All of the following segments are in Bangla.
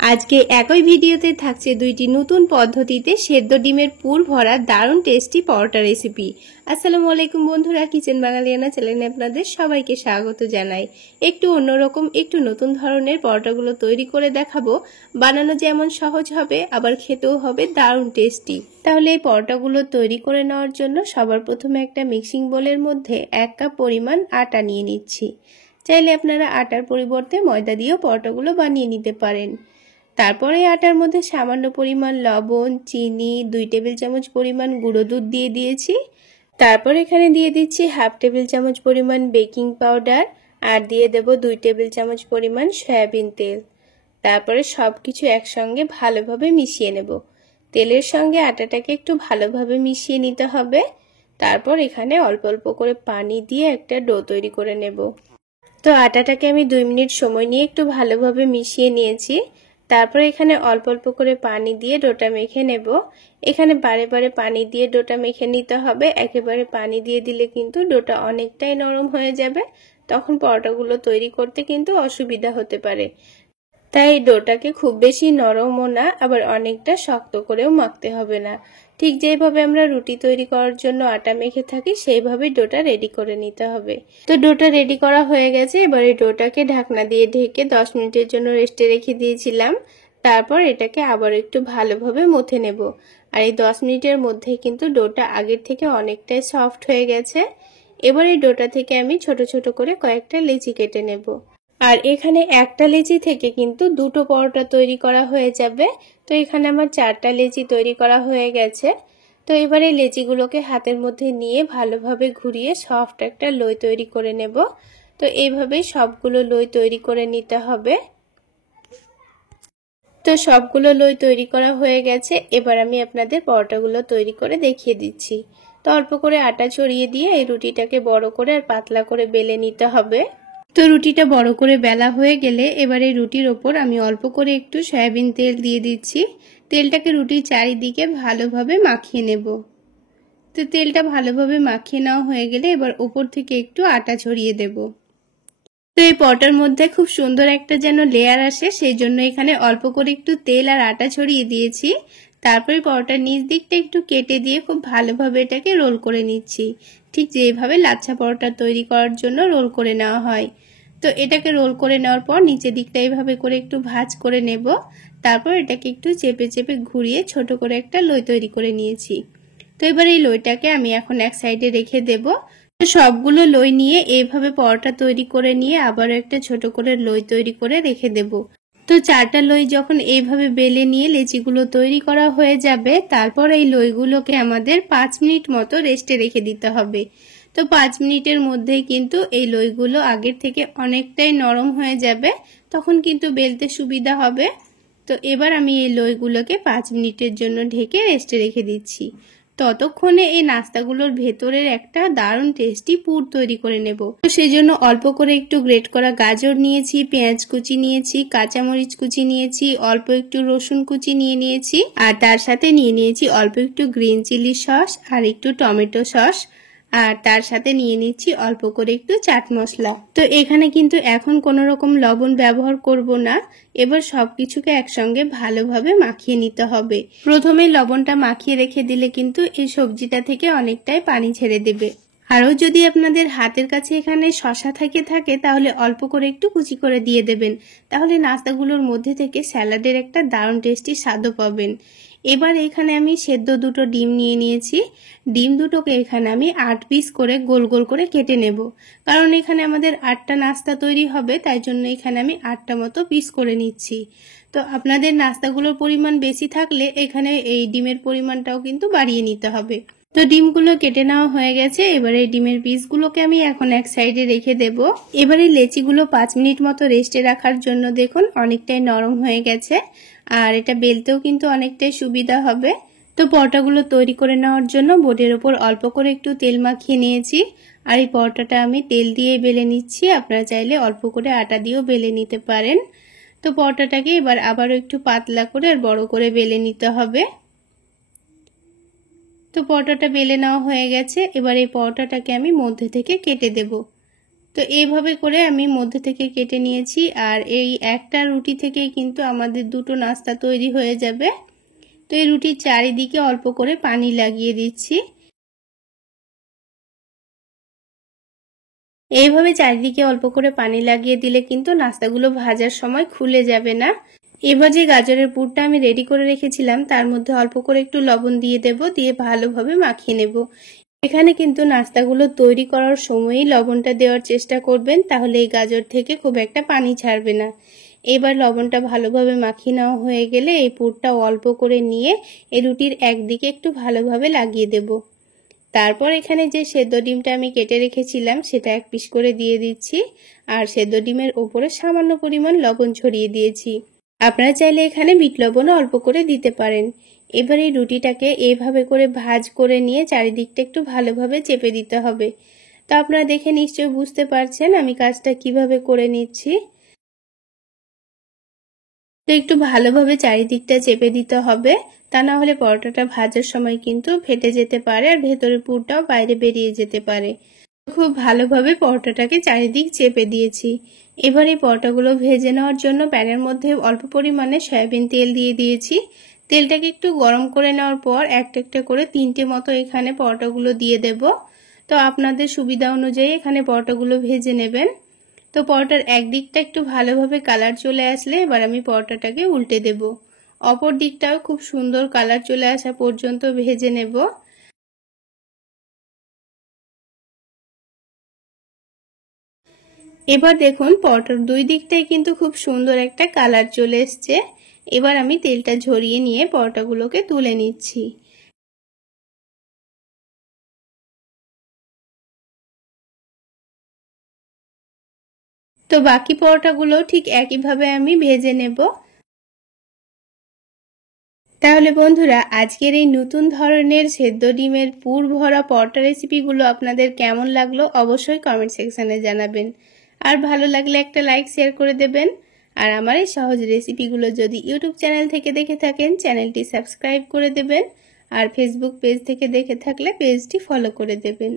আজকে একই ভিডিওতে থাকছে দুইটি নতুন পদ্ধতিতে সেদ্ধ ডিমের পুর ভরা দারুণ টেস্টি পরোটা রেসিপি। আসসালামু আলাইকুম বন্ধুরা, কিচেন বাঙালিয়ানা চ্যানেলে আপনাদের সবাইকে স্বাগত জানাই। একটু অন্যরকম একটু নতুন ধরনের পরোটাগুলো তৈরি করে দেখাবো। বানানো যেমন সহজ হবে আবার খেতেও হবে দারুণ টেস্টি। তাহলে এই পরোটাগুলো তৈরি করে নেওয়ার জন্য সবার প্রথমে একটা মিক্সিং বোলের মধ্যে 1 কাপ পরিমাণ আটা নিয়ে নিচ্ছি। চাইলে আপনারা আটার পরিবর্তে ময়দা দিয়েও পরোটাগুলো বানিয়ে নিতে পারেন। তারপরে আটার মধ্যে সামান্য পরিমাণ লবণ, চিনি, 2 টেবিল চামচ পরিমাণ গুঁড়ো দুধ দিয়ে দিয়েছি। তারপর এখানে দিয়ে দিচ্ছি হাফ টেবিল চামচ পরিমাণ বেকিং পাউডার আর দিয়ে দেব 2 টেবিল চামচ পরিমাণ সয়াবিন তেল। তারপরে সবকিছু একসঙ্গে ভালোভাবে মিশিয়ে নেব। তেলের সঙ্গে আটাটাকে একটু ভালোভাবে মিশিয়ে নিতে হবে। তারপর এখানে অল্প অল্প করে পানি দিয়ে একটা ডো তৈরি করে নেব। তো আটাটাকে আমি 2 মিনিট সময় নিয়ে একটু ভালোভাবে মিশিয়ে নিয়েছি। তারপর এখানে অল্প অল্প করে পানি দিয়ে ডোটা মেখে নেব। এখানে বারে বারে পানি দিয়ে ডোটা মেখে নিতে হবে। একেবারে পানি দিয়ে দিলে কিন্তু ডোটা অনেকটাই নরম হয়ে যাবে, তখন পরোটাগুলো তৈরি করতে কিন্তু অসুবিধা হতে পারে। তাই ডোটাকে খুব বেশি নরমও না আবার অনেকটা শক্ত করেও মাখতে হবে না। ঠিক যেভাবে আমরা রুটি তৈরি করার জন্য আটা মেখে থাকি সেইভাবে ডোটা রেডি করে নিতে হবে। তো ডোটা রেডি করা হয়ে গেছে। এবারে ডোটাকে ঢাকনা দিয়ে ঢেকে 10 মিনিটের জন্য রেস্টে রেখে দিয়েছিলাম। তারপর এটাকে আবার একটু ভালোভাবে মথে নেব। আর এই 10 মিনিটের মধ্যে কিন্তু ডোটা আগের থেকে অনেকটাই সফট হয়ে গেছে। এবার এই ডোটা থেকে আমি ছোট ছোট করে কয়েকটা লেচি কেটে নেব। আর এখানে একটা লেচি থেকে কিন্তু দুটো পরোটা তৈরি করা হয়ে যাবে। তো এখানে আমার 4টা লেচি তৈরি করা হয়ে গেছে। তো এবারে লেচিগুলোকে হাতের মধ্যে নিয়ে ভালোভাবে ঘুরিয়ে সফট একটা লই তৈরি করে নেব। তো এইভাবেই সবগুলো লই তৈরি করে নিতে হবে। তো সবগুলো লই তৈরি করা হয়ে গেছে। এবার আমি আপনাদের পরোটাগুলো তৈরি করে দেখিয়ে দিচ্ছি। তো অল্প করে আটা ছড়িয়ে দিয়ে এই রুটিটাকে বড় করে আর পাতলা করে বেলে নিতে হবে। তো রুটিটা বড় করে বেলা হয়ে গেলে এবারে রুটির ওপর আমি অল্প করে একটু সয়াবিন তেল দিয়ে দিচ্ছি। তেলটাকে রুটির চারিদিকে ভালোভাবে মাখিয়ে নেব। তো তেলটা ভালোভাবে মাখিয়ে নেওয়া হয়ে গেলে এবার ওপর থেকে একটু আটা ছড়িয়ে দেব। তো এই পরোটার মধ্যে খুব সুন্দর একটা যেন লেয়ার আসে, সেই জন্য এখানে অল্প করে একটু তেল আর আটা ছড়িয়ে দিয়েছি। তারপরে পরোটার নিচ দিকটা একটু কেটে দিয়ে খুব ভালোভাবে এটাকে রোল করে নিচ্ছি, ঠিক যেভাবে লাচ্ছা পরোটা তৈরি করার জন্য রোল করে নেওয়া হয়। তো এটাকে রোল করে নেওয়ার পর নিচের দিকটা এইভাবে করে একটু ভাঁজ করে নেব। তারপর এটাকে একটু চেপে চেপে ঘুরিয়ে ছোট করে একটা লই তৈরি করে নিয়েছি। তো এবার এই লইটাকে আমি এখন এক সাইডে রেখে দেব। তো সবগুলো লই নিয়ে এইভাবে পরোটা তৈরি করে নিয়ে আবারও একটা ছোট করে লই তৈরি করে রেখে দেব। তো 4টা লই যখন এইভাবে বেলে নিয়ে লেচিগুলো তৈরি করা হয়ে যাবে, তারপর এই লইগুলোকে আমাদের 5 মিনিট মতো রেস্টে রেখে দিতে হবে। তো 5 মিনিটের মধ্যেই কিন্তু এই লইগুলো আগের থেকে অনেকটাই নরম হয়ে যাবে, তখন কিন্তু বেলতে সুবিধা হবে। তো এবার আমি এই লইগুলোকে 5 মিনিটের জন্য ঢেকে রেস্টে রেখে দিচ্ছি। ততক্ষণে এই নাস্তাগুলোর ভেতরের একটা দারুণ টেস্টি পুর তৈরি করে নেব। তো সেজন্য অল্প করে একটু গ্রেট করা গাজর নিয়েছি, পেঁয়াজ কুচি নিয়েছি, কাঁচামরিচ কুচি নিয়েছি, অল্প একটু রসুন কুচি নিয়ে নিয়েছি আর তার সাথে নিয়ে নিয়েছি অল্প একটু গ্রিন চিলি সস আর একটু টমেটো সস আর তার সাথে নিয়ে নিচ্ছি অল্প করে একটু চাট মশলা। তো এখানে কিন্তু এখন কোনো রকম লবণ ব্যবহার করব না। এবার সবকিছুকে একসঙ্গে ভালোভাবে মাখিয়ে নিতে হবে। প্রথমে লবণটা মাখিয়ে রেখে দিলে কিন্তু এই সবজিটা থেকে অনেকটাই পানি ছেড়ে দেবে। আরও যদি আপনাদের হাতের কাছে এখানে শসা থাকে তাহলে অল্প করে একটু কুচি করে দিয়ে দেবেন। তাহলে নাস্তাগুলোর মধ্যে থেকে স্যালাডের একটা দারুণ টেস্টি স্বাদও পাবেন। এবার এখানে আমি সেদ্ধ দুটো ডিম নিয়ে নিয়েছি। ডিম দুটোকে এখানে আমি 8 পিস করে গোল গোল করে কেটে নেব, কারণ এখানে আমাদের 8টা নাস্তা তৈরি হবে, তাই জন্য এখানে আমি 8টা মতো পিস করে নিচ্ছি। তো আপনাদের নাস্তাগুলোর পরিমাণ বেশি থাকলে এখানে এই ডিমের পরিমাণটাও কিন্তু বাড়িয়ে নিতে হবে। তো ডিমগুলো কেটে নেওয়া হয়ে গেছে। এবারে ডিমের পিসগুলোকে আমি এখন এক সাইডে রেখে দেব। এবারে লেচিগুলো 5 মিনিট মতো রেস্টে রাখার জন্য দেখুন অনেকটাই নরম হয়ে গেছে আর এটা বেলতেও কিন্তু অনেকটাই সুবিধা হবে। তো পরোটাগুলো তৈরি করে নেওয়ার জন্য বোর্ডের ওপর অল্প করে একটু তেল মাখিয়ে নিয়েছি আর এই পরোটাটা আমি তেল দিয়ে বেলে নিচ্ছি। আপনারা চাইলে অল্প করে আটা দিয়েও বেলে নিতে পারেন। তো পরোটাটাকে এবার আবারও একটু পাতলা করে আর বড় করে বেলে নিতে হবে। তো পরোটাটা বেলে নেওয়া হয়ে গেছে। এবার এই পরোটাটাকে আমি মধ্যে থেকে কেটে দেব। তো এইভাবে করে আমি মধ্যে থেকে কেটে নিয়েছি, আর এই একটা রুটি থেকেই কিন্তু আমাদের দুটো নাস্তা তৈরি হয়ে যাবে। তো এই রুটির চারিদিকে অল্প করে পানি লাগিয়ে দিচ্ছি। এইভাবে চারিদিকে অল্প করে পানি লাগিয়ে দিলে কিন্তু নাস্তাগুলো ভাজার সময় খুলে যাবে না। এবার যে গাজরের পুরটা আমি রেডি করে রেখেছিলাম তার মধ্যে অল্প করে একটু লবণ দিয়ে দেব, দিয়ে ভালোভাবে মাখিয়ে নেব। এখানে কিন্তু নাস্তাগুলো তৈরি করার সময়ই লবণটা দেওয়ার চেষ্টা করবেন, তাহলে এই গাজর থেকে খুব একটা পানি ছাড়বে না। এবার লবণটা ভালোভাবে মাখিয়ে নেওয়া হয়ে গেলে এই পুরটা অল্প করে নিয়ে এই রুটির একদিকে একটু ভালোভাবে লাগিয়ে দেব। তারপর এখানে যে সেদ্ধ ডিমটা আমি কেটে রেখেছিলাম সেটা এক পিস করে দিয়ে দিচ্ছি, আর সেদ্ধ ডিমের ওপরে সামান্য পরিমাণ লবণ ছড়িয়ে দিয়েছি। আপনারা চাইলে এখানে বিট লবণও অল্প করে দিতে পারেন। এবার এই রুটিটাকে এইভাবে করে ভাঁজ করে নিয়ে চারিদিকটা একটু ভালোভাবে চেপে দিতে হবে। তো আপনারা দেখে নিশ্চয়ই বুঝতে পারছেন আমি কাজটা কিভাবে করে নিচ্ছি। তো একটু ভালোভাবে চারিদিকটা চেপে দিতে হবে, তা না হলে পরোটাটা ভাজার সময় কিন্তু ফেটে যেতে পারে আর ভেতরের পুরটাও বাইরে বেরিয়ে যেতে পারে। খুব ভালোভাবে পরোটাটাকে চারিদিক চেপে দিয়েছি। এবার এই পরোটাগুলো ভেজে নেওয়ার জন্য প্যানের মধ্যে অল্প পরিমাণে সয়াবিন তেল দিয়ে দিয়েছি। তেলটাকে একটু গরম করে নেওয়ার পর একটা একটা করে 3টে মতো এখানে পরোটাগুলো দিয়ে দেব। তো আপনাদের সুবিধা অনুযায়ী এখানে পরোটাগুলো ভেজে নেবেন। তো পরোটার একদিকটা একটু ভালোভাবে কালার চলে আসলে এবার আমি পরোটাটাকে উল্টে দেব। অপর দিকটাও খুব সুন্দর কালার চলে আসা পর্যন্ত ভেজে নেব। এবার দেখুন পরোটার দুই দিকটাই কিন্তু খুব সুন্দর একটা কালার চলে এসছে। এবার আমি তেলটা ঝরিয়ে নিয়ে পরোটাগুলোকে তুলে নিচ্ছি। তো বাকি পরোটাগুলো ঠিক একইভাবে আমি ভেজে নেব। তাহলে বন্ধুরা আজকের এই নতুন ধরনের সেদ্ধ ডিমের পুর ভরা পরোটা রেসিপিগুলো আপনাদের কেমন লাগলো অবশ্যই কমেন্ট সেকশনে জানাবেন। আর ভালো লাগলে একটা লাইক শেয়ার করে দেবেন। আর আমার এই সহজ রেসিপিগুলো যদি ইউটিউব চ্যানেল থেকে দেখে থাকেন চ্যানেলটি সাবস্ক্রাইব করে দেবেন, আর ফেসবুক পেজ থেকে দেখে থাকলে পেজটি ফলো করে দেবেন।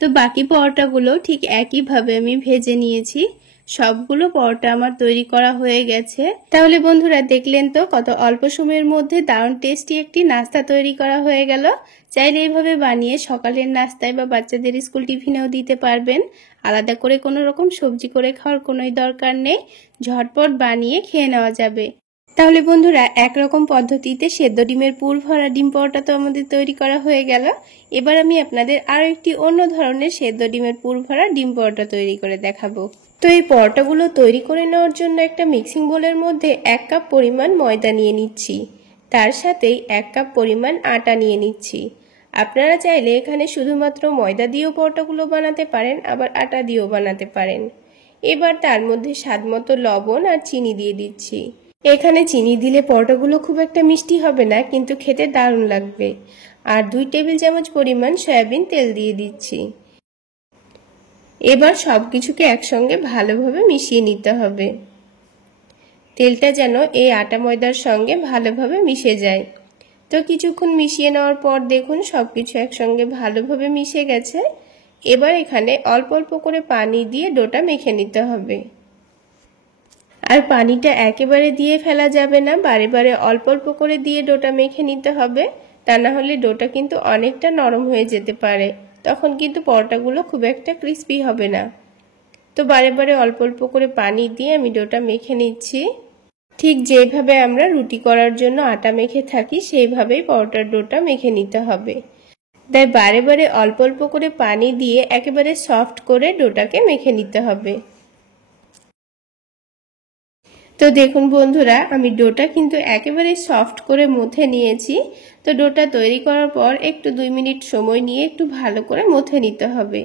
তো বাকি পরোটাগুলো ঠিক একইভাবে আমি ভেজে নিয়েছি। সবগুলো পরোটা আমার তৈরি করা হয়ে গেছে। তাহলে বন্ধুরা দেখলেন তো কত অল্প সময়ের মধ্যে দারুণ টেস্টি একটি নাস্তা তৈরি করা হয়ে গেল। চাইলে এইভাবে বানিয়ে সকালের নাস্তায় বা বাচ্চাদের স্কুল টিফিনেও দিতে পারবেন। আলাদা করে কোনো রকম সবজি করে খাওয়ার কোনোই দরকার নেই, ঝটপট বানিয়ে খেয়ে নেওয়া যাবে। তাহলে বন্ধুরা একরকম পদ্ধতিতে সেদ্ধ ডিমের পুর ভরা ডিম পরোটা তো আমাদের তৈরি করা হয়ে গেল। এবার আমি আপনাদের আরও একটি অন্য ধরনের সেদ্ধ ডিমের পুর ভরা ডিম পরোটা তৈরি করে দেখাবো। তো এই পরোটাগুলো তৈরি করে নেওয়ার জন্য একটা মিক্সিং বোলের মধ্যে 1 কাপ পরিমাণ ময়দা নিয়ে নিচ্ছি, তার সাথেই 1 কাপ পরিমাণ আটা নিয়ে নিচ্ছি। আপনারা চাইলে এখানে শুধুমাত্র ময়দা দিয়েও পরোটাগুলো বানাতে পারেন, আবার আটা দিয়েও বানাতে পারেন। এবার তার মধ্যে স্বাদমতো লবণ আর চিনি দিয়ে দিচ্ছি। এখানে চিনি দিলে পরোটাগুলো খুব একটা মিষ্টি হবে না, কিন্তু খেতে দারুণ লাগবে। আর 2 টেবিল চামচ পরিমাণ সয়াবিন তেল দিয়ে দিচ্ছি। এবার সবকিছুকে একসঙ্গে ভালোভাবে মিশিয়ে নিতে হবে। তেলটা যেন এই আটা ময়দার সঙ্গে ভালোভাবে মিশে যায়। তো কিছুক্ষণ মিশিয়ে নেওয়ার পর দেখুন সবকিছু একসঙ্গে ভালোভাবে মিশে গেছে। এবার এখানে অল্প অল্প করে পানি দিয়ে ডোটা মেখে নিতে হবে। আর পানিটা একেবারে দিয়ে ফেলা যাবে না, বারে বারে অল্প অল্প করে দিয়ে ডোটা মেখে নিতে হবে, তা না হলে ডোটা কিন্তু অনেকটা নরম হয়ে যেতে পারে, তখন কিন্তু পরোটাগুলো খুব একটা ক্রিস্পি হবে না। তো বারে বারে অল্প অল্প করে পানি দিয়ে আমি ডোটা মেখে নিচ্ছি। ঠিক যেভাবে আমরা রুটি করার জন্য আটা মেখে থাকি সেইভাবেই পরোটার ডোটা মেখে নিতে হবে। তাই বারে বারে অল্প অল্প করে পানি দিয়ে একেবারে সফট করে ডোটাকে মেখে নিতে হবে। তো দেখুন বন্ধুরা আমি ডোটা কিন্তু একেবারে সফট করে মথে নিয়েছি। তো ডোটা তৈরি করার পর একটু 2 মিনিট সময় নিয়ে একটু ভালো করে মথে নিতে হবে।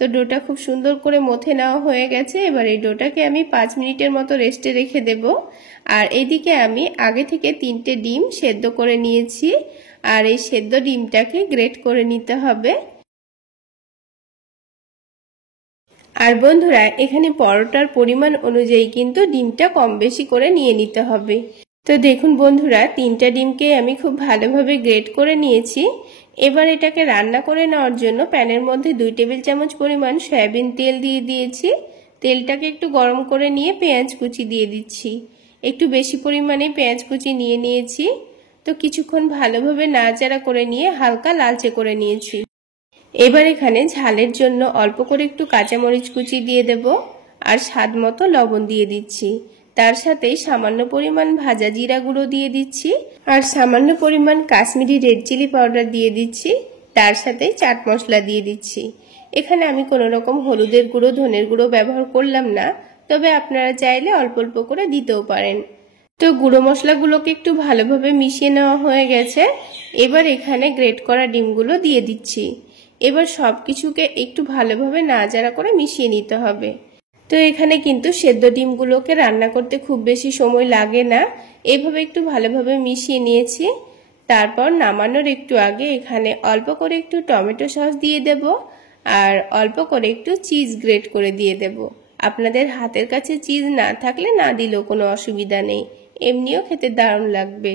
তো ডোটা খুব সুন্দর করে মথে নেওয়া হয়ে গেছে। এবার এই ডোটাকে আমি 5 মিনিটের মতো রেস্টে রেখে দেব। আর এদিকে আমি আগে থেকে 3টে ডিম সেদ্ধ করে নিয়েছি, আর এই সেদ্ধ ডিমটাকে গ্রেট করে নিতে হবে। আর বন্ধুরা এখানে পরোটার পরিমাণ অনুযায়ী কিন্তু ডিমটা কম বেশি করে নিয়ে নিতে হবে। তো দেখুন বন্ধুরা 3টা ডিমকে আমি খুব ভালোভাবে গ্রেট করে নিয়েছি। এবার এটাকে রান্না করে নেওয়ার জন্য প্যানের মধ্যে 2 টেবিল চামচ পরিমাণ সয়াবিন তেল দিয়ে দিয়েছি। তেলটাকে একটু গরম করে নিয়ে পেঁয়াজ কুচি দিয়ে দিচ্ছি। একটু বেশি পরিমাণে পেঁয়াজ কুচি নিয়ে নিয়েছি। তো কিছুক্ষণ ভালোভাবে নাড়াচাড়া করে নিয়ে হালকা লালচে করে নিয়েছি। এবার এখানে ঝালের জন্য অল্প করে একটু কাঁচামরিচ কুচি দিয়ে দেব আর স্বাদ মতো লবণ দিয়ে দিচ্ছি। তার সাথে সামান্য পরিমাণ ভাজা জিরা গুঁড়ো দিয়ে দিচ্ছি আর সামান্য পরিমাণ কাশ্মীরি রেড চিলি পাউডার দিয়ে দিচ্ছি। তার সাথে চাট মশলা দিয়ে দিচ্ছি। এখানে আমি কোনো রকম হলুদের গুঁড়ো ধনের গুঁড়ো ব্যবহার করলাম না, তবে আপনারা চাইলে অল্প অল্প করে দিতেও পারেন। তো গুঁড়ো মশলাগুলোকে একটু ভালোভাবে মিশিয়ে নেওয়া হয়ে গেছে। এবার এখানে গ্রেট করা ডিমগুলো দিয়ে দিচ্ছি। এবার সব কিছুকে একটু ভালোভাবে নাড়াচাড়া করে মিশিয়ে নিতে হবে। তো এখানে কিন্তু সেদ্ধ ডিমগুলোকে রান্না করতে খুব বেশি সময় লাগে না। এভাবে একটু ভালোভাবে মিশিয়ে নিয়েছি। তারপর নামানোর একটু আগে এখানে অল্প করে একটু টমেটো সস দিয়ে দেব আর অল্প করে একটু চিজ গ্রেট করে দিয়ে দেব। আপনাদের হাতের কাছে চিজ না থাকলে না দিলেও কোনো অসুবিধা নেই, এমনিও খেতে দারুণ লাগবে।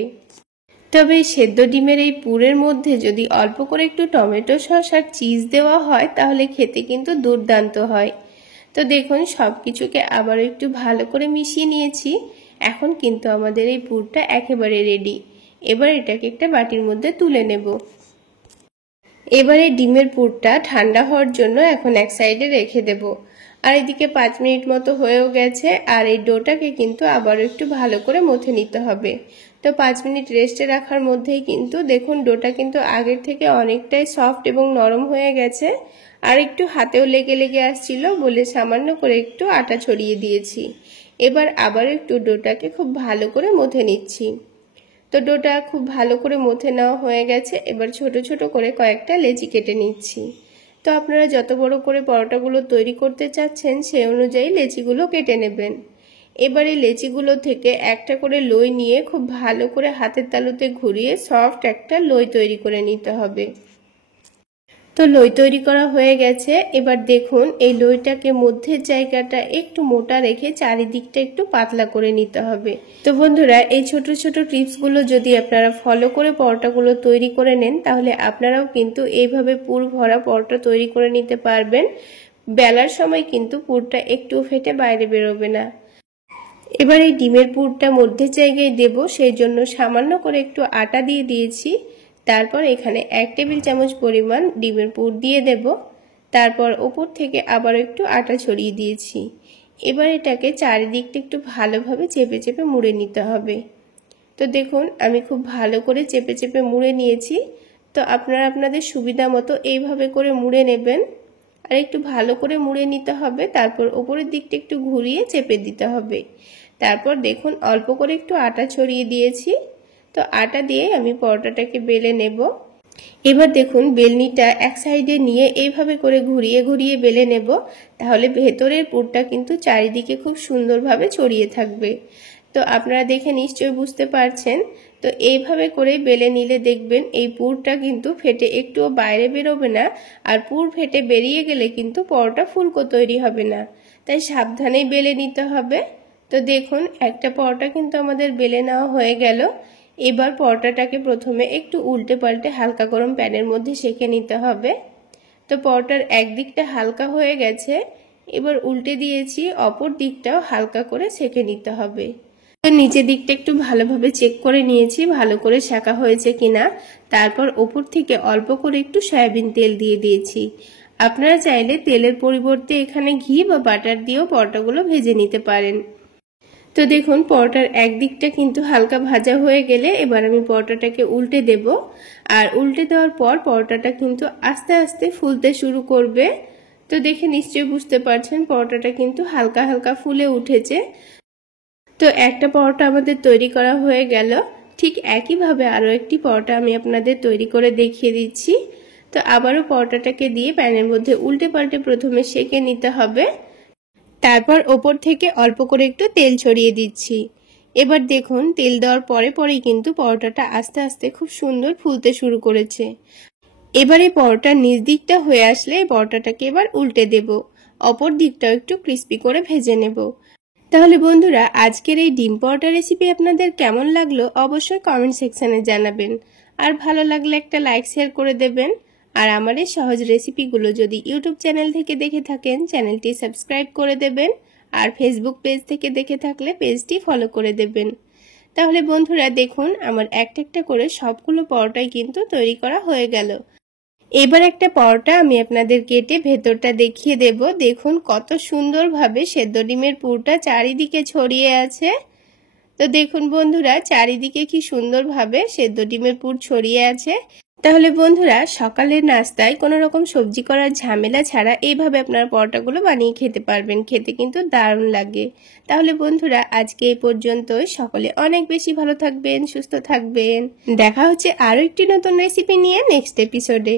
তবে এই সেদ্ধ ডিমের এই পুরের মধ্যে যদি অল্প করে একটু টমেটো সস আর চিজ দেওয়া হয় তাহলে খেতে কিন্তু দুর্দান্ত হয়। তো দেখুন সব কিছুকে আবার একটু ভালো করে মিশিয়ে নিয়েছি। এখন কিন্তু আমাদের এই পুরটা একেবারে রেডি। এবার এটাকে একটা বাটির মধ্যে তুলে নেব। এবারে ডিমের পুরটা ঠান্ডা হওয়ার জন্য এখন এক সাইডে রেখে দেব। আর এদিকে 5 মিনিট মতো হয়েও গেছে আর এই ডোটাকে কিন্তু আবারও একটু ভালো করে মথে নিতে হবে। তো 5 মিনিট রেস্টে রাখার মধ্যেই কিন্তু দেখুন ডোটা কিন্তু আগের থেকে অনেকটাই সফট এবং নরম হয়ে গেছে। আর একটু হাতেও লেগে লেগে আসছিল বলে সামান্য করে একটু আটা ছড়িয়ে দিয়েছি। এবার আবার একটু ডোটাকে খুব ভালো করে মথে নিচ্ছি। তো ডোটা খুব ভালো করে মথে নেওয়া হয়ে গেছে। এবার ছোট ছোট করে কয়েকটা লেচি কেটে নিচ্ছি। তো আপনারা যত বড় করে পরোটাগুলো তৈরি করতে চাচ্ছেন সেই অনুযায়ী লেচিগুলো কেটে নেবেন। এবার এই লেচিগুলো থেকে একটা করে লই নিয়ে খুব ভালো করে হাতের তালুতে ঘুরিয়ে সফট একটা লই তৈরি করে নিতে হবে। তো লই তৈরি করা হয়ে গেছে। এবার দেখুন এই লইটাকে মধ্যের জায়গাটা একটু মোটা রেখে চারিদিকটা একটু পাতলা করে নিতে হবে। তো বন্ধুরা এই ছোট ছোট টিপসগুলো যদি আপনারা ফলো করে পরোটাগুলো তৈরি করে নেন তাহলে আপনারাও কিন্তু এইভাবে পুর ভরা পরোটা তৈরি করে নিতে পারবেন। বেলার সময় কিন্তু পুরটা একটু ফেটে বাইরে বেরোবে না। এবার এই ডিমের পুরটা মধ্যের জায়গায় দেব, সেই জন্য সামান্য করে একটু আটা দিয়ে দিয়েছি। তারপর এখানে 1 টেবিল চামচ পরিমাণ ডিমের পুর দিয়ে দেব। তারপর উপর থেকে আবার একটু আটা ছড়িয়ে দিয়েছি। এবার এটাকে চারিদিকটা একটু ভালোভাবে চেপে চেপে মুড়ে নিতে হবে। তো দেখুন আমি খুব ভালো করে চেপে চেপে মুড়ে নিয়েছি। তো আপনারা আপনাদের সুবিধা মতো এইভাবে করে মুড়ে নেবেন আর একটু ভালো করে মুড়ে নিতে হবে। তারপর উপরের দিকটা একটু ঘুরিয়ে চেপে দিতে হবে। তারপর দেখুন অল্প করে একটু আটা ছড়িয়ে দিয়েছি। তো আটা দিয়ে আমি পরোটাটাকে বেলে নেব। এবার দেখুন বেলনিটা এক সাইডে নিয়ে এইভাবে করে ঘুরিয়ে ঘুরিয়ে বেলে নেব, তাহলে ভেতরের পুরটা কিন্তু চারিদিকে খুব সুন্দরভাবে ছড়িয়ে থাকবে। তো আপনারা দেখে নিশ্চয়ই বুঝতে পারছেন। তো এইভাবে করে বেলে নিলে দেখবেন এই পুরটা কিন্তু ফেটে একটুও বাইরে বেরোবে না। আর পুর ফেটে বেরিয়ে গেলে কিন্তু পরোটা ফুলকো তৈরি হবে না, তাই সাবধানেই বেলে নিতে হবে। তো দেখুন একটা পরোটা কিন্তু আমাদের বেলে নেওয়া হয়ে গেল। এবার পরোটাটাকে প্রথমে একটু উল্টে পাল্টে হালকা গরম প্যানের মধ্যে সেঁকে নিতে হবে। তো পরোটার একদিকটা হালকা হয়ে গেছে, এবার উল্টে দিয়েছি, অপর দিকটাও হালকা করে সেঁকে নিতে হবে। তো নিচের দিকটা একটু ভালোভাবে চেক করে নিয়েছি ভালো করে সেঁকা হয়েছে কিনা। তারপর ওপর থেকে অল্প করে একটু সয়াবিন তেল দিয়ে দিয়েছি। আপনারা চাইলে তেলের পরিবর্তে এখানে ঘি বা বাটার দিয়েও পরোটাগুলো ভেজে নিতে পারেন। তো দেখুন পরোটার একদিকটা কিন্তু হালকা ভাজা হয়ে গেলে এবার আমি পরোটাটাকে উল্টে দেব। আর উল্টে দেওয়ার পর পরোটাটা কিন্তু আস্তে আস্তে ফুলতে শুরু করবে। তো দেখে নিশ্চয়ই বুঝতে পারছেন পরোটাটা কিন্তু হালকা হালকা ফুলে উঠেছে। তো একটা পরোটা আমাদের তৈরি করা হয়ে গেল। ঠিক একইভাবে আরও একটি পরোটা আমি আপনাদের তৈরি করে দেখিয়ে দিচ্ছি। তো আবারও পরোটাটাকে দিয়ে প্যানের মধ্যে উল্টে পাল্টে প্রথমে সেঁকে নিতে হবে। তারপর ওপর থেকে অল্প করে একটু তেল ছড়িয়ে দিচ্ছি। এবার দেখুন তেল দেওয়ার পরে পরেই কিন্তু পরোটাটা আস্তে আস্তে খুব সুন্দর ফুলতে শুরু করেছে। এবার এই পরোটার নিচ দিকটা হয়ে আসলে এই পরোটাটাকে এবার উল্টে দেব। অপর দিকটাও একটু ক্রিস্পি করে ভেজে নেব। তাহলে বন্ধুরা আজকের এই ডিম পরোটা রেসিপি আপনাদের কেমন লাগলো অবশ্যই কমেন্ট সেকশনে জানাবেন। আর ভালো লাগলে একটা লাইক শেয়ার করে দেবেন। আর আমার এই সহজ রেসিপিগুলো যদি ইউটিউব চ্যানেল থেকে দেখে থাকেন চ্যানেলটি সাবস্ক্রাইব করে দেবেন। আর ফেসবুক পেজ থেকে দেখে থাকলে পেজটি ফলো করে দেবেন। তাহলে বন্ধুরা দেখুন আমার একটা একটা করে সবগুলো পরোটাই কিন্তু তৈরি করা হয়ে গেল। এবার একটা পরোটা আমি আপনাদের কেটে ভেতরটা দেখিয়ে দেব। দেখুন কত সুন্দরভাবে সেদ্ধ ডিমের পুরটা চারিদিকে ছড়িয়ে আছে। তো দেখুন বন্ধুরা চারিদিকে কি সুন্দরভাবে সেদ্ধ ডিমের পুর ছড়িয়ে আছে। তাহলে বন্ধুরা সকালের নাস্তায় কোনো রকম সবজি করার ঝামেলা ছাড়া এইভাবে আপনারা পরোটাগুলো বানিয়ে খেতে পারবেন। খেতে কিন্তু দারুণ লাগে। তাহলে বন্ধুরা আজকে এই পর্যন্তই। সকলে অনেক বেশি ভালো থাকবেন, সুস্থ থাকবেন। দেখা হচ্ছে আরও একটি নতুন রেসিপি নিয়ে নেক্সট এপিসোডে।